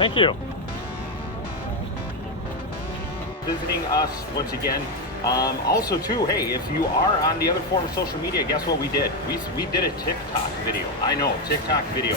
Thank you. Visiting us once again. Also too, hey, if you are on the other form of social media, guess what we did? We did a TikTok video. I know, TikTok video.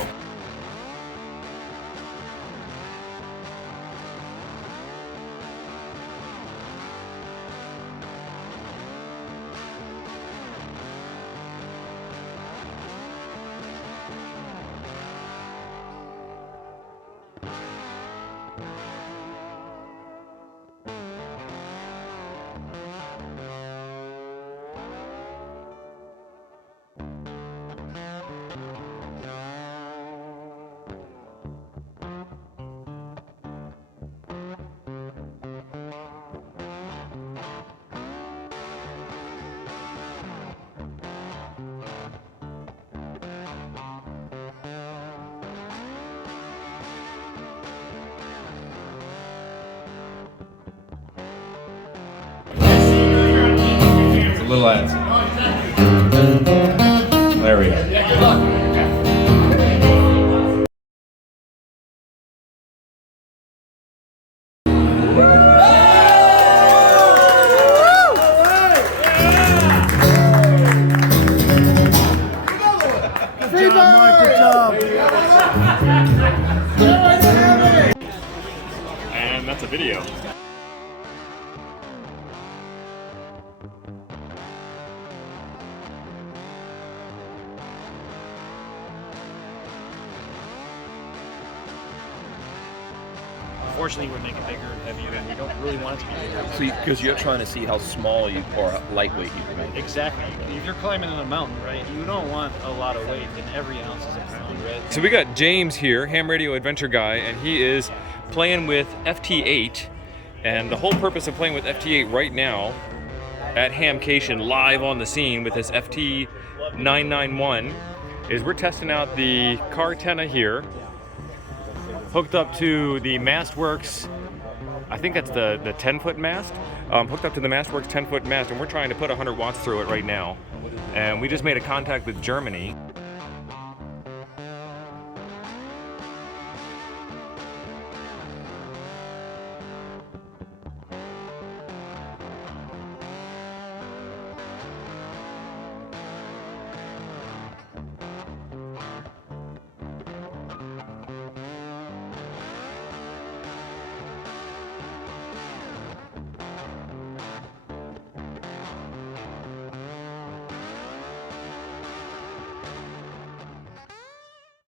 A little antsy. There we go. Good job, Mike. Good job. And that's a video. Unfortunately, we're making it bigger and heavier, and we don't really want it to be bigger. So, because you're trying to see how small you or lightweight you can make. Exactly. If you're climbing in a mountain, right, you don't want a lot of weight, and every ounce is a pound, right? So we got James here, ham radio adventure guy, and he is playing with FT8. And the whole purpose of playing with FT8 right now at HamCation live on the scene with this FT991 is we're testing out the car antenna here, hooked up to the Mastworks. I think that's the 10-foot mast, hooked up to the Mastworks 10-foot mast, and we're trying to put 100 watts through it right now. And we just made a contact with Germany.